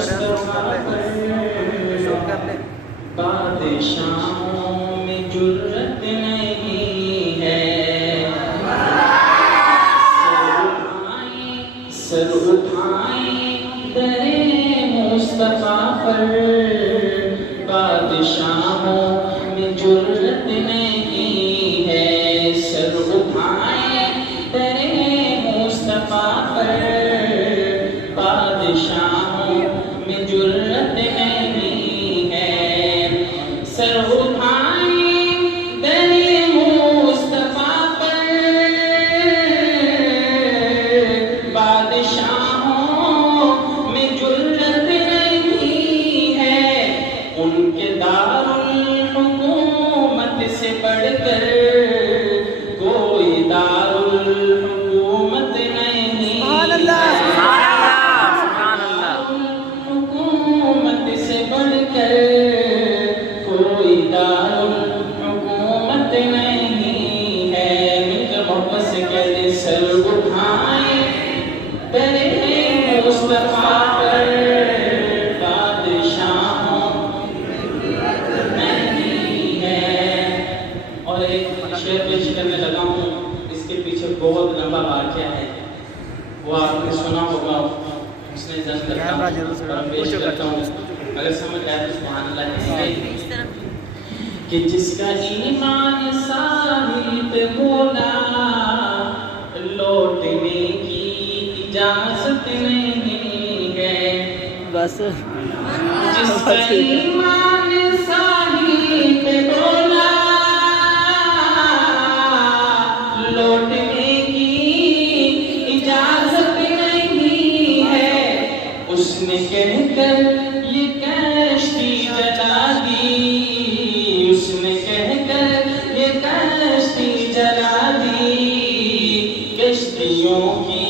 مصطفیٰ پر بادشاہوں میں جرت نہیں ہے، سر اٹھائیں در مصطفیٰ پر بادشاہوں میں جرت نہیں ہے، سر اٹھائیں در مصطفیٰ پر بادشاہوں میں جرت نہیں ہے، سر اٹھائیں در مصطفیٰ پر بادشاہوں میں جرت نہیں ہے، ان کے دارالحکومت سے بڑھ کر کوئی دارالحکومت نہیں ہے، حکومت سے بڑھ کر کوئی دارالحکومت نہیں ہے، مل کر محبت سے کہہ دے سر اٹھائیں در مصطفیٰ پر بادشاہوں نہیں ہے۔ اور ایک شعر پیش کرنے لگا ہوں، اس کے پیچھے بہت لمبا واقعہ ہے، وہ آپ نے سنا ہوگا، اس نے جن کرتا ہوں اور پیش کرتا ہوں، اگر سمجھ آئے تو سبحان اللہ ہے کہ جس کا ایمان ساحل پہ بولا لوٹنے کی اجازت نہیں ہے، بس جس کا ایمان ساحل پہ بولا لوٹنے کی اجازت نہیں ہے، اس نے کہہ کر یہ کشتی جلا دی، اس نے کہہ کر یہ کشتی جلا دی، کشتیوں کی